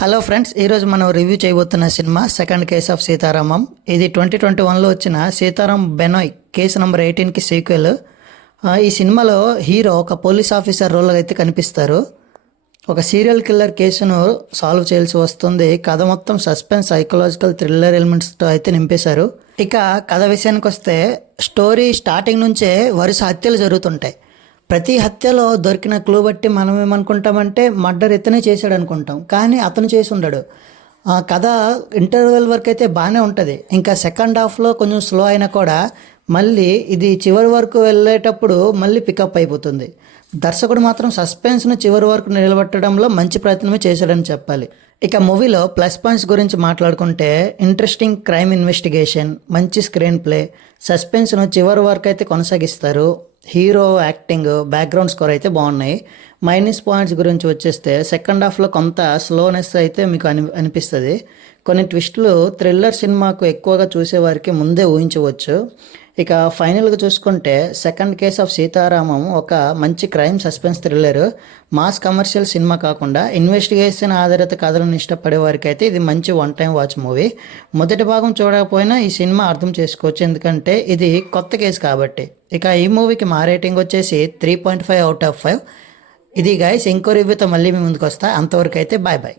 Hello friends, ఈరోజు మనం review చేయబోతున్న cinema second case of Sitaramam. ఇది 2021లో వచ్చిన సీతారాం బెనోయ్ కేసు నెంబర్ 18కి సీక్వెల్. ఈ సినిమాలో హీరో ఒక పోలీస్ ఆఫీసర్ రోల్లో అయితే కనిపిస్తారు. ఒక సీరియల్ కిల్లర్ కేసును సాల్వ్ చేయాల్సి వస్తుంది. కథ మొత్తం సస్పెన్స్, సైకలాజికల్, థ్రిల్లర్ ఎలిమెంట్స్తో అయితే నింపేశారు. ఇక కథ విషయానికి వస్తే స్టోరీ స్టార్టింగ్ నుంచే వరుస హత్యలు జరుగుతుంటాయి. ప్రతి హత్యలో దొరికిన క్లూ బట్టి మనం ఏమనుకుంటామంటే మర్డర్ ఇతనే చేశాడు అనుకుంటాం, కానీ అతను చేసి ఉండడు. కథ ఇంటర్వెల్ వరకు అయితే బాగానే ఉంటుంది. ఇంకా సెకండ్ హాఫ్లో కొంచెం స్లో అయినా కూడా మళ్ళీ ఇది చివరి వరకు వెళ్ళేటప్పుడు మళ్ళీ పికప్ అయిపోతుంది. దర్శకుడు మాత్రం సస్పెన్స్ను చివరి వరకు నిలబెట్టడంలో మంచి ప్రయత్నమే చేశాడని చెప్పాలి. ఇక మూవీలో ప్లస్ పాయింట్స్ గురించి మాట్లాడుకుంటే ఇంట్రెస్టింగ్ క్రైమ్ ఇన్వెస్టిగేషన్, మంచి స్క్రీన్ ప్లే, సస్పెన్స్ను చివరి వరకు అయితే కొనసాగిస్తారు. హీరో యాక్టింగ్, బ్యాక్గ్రౌండ్ స్కోర్ అయితే బాగున్నాయి. మైనస్ పాయింట్స్ గురించి వచ్చేస్తే సెకండ్ హాఫ్లో కొంత స్లోనెస్ అయితే మీకు అనిపిస్తుంది. కొన్ని ట్విస్టులు థ్రిల్లర్ సినిమాకు ఎక్కువగా చూసేవారికి ముందే ఊహించవచ్చు. ఇక ఫైనల్గా చూసుకుంటే సెకండ్ కేస్ ఆఫ్ సీతారామం ఒక మంచి crime suspense thriller. Mass commercial cinema కాకుండా ఇన్వెస్టిగేషన్ ఆధారిత కథలను ఇష్టపడే వారికి అయితే ఇది మంచి వన్ టైం వాచ్ మూవీ. మొదటి భాగం చూడకపోయినా ఈ సినిమా అర్థం చేసుకోవచ్చు, ఎందుకంటే ఇది కొత్త కేసు కాబట్టి. ఇక ఈ మూవీకి మా రేటింగ్ వచ్చేసి 3.5 out of 5. ఇది గైస్, ఇంకో రివ్యూతో మళ్ళీ మీ ముందుకు వస్తా. అంతవరకు అయితే బాయ్ బాయ్.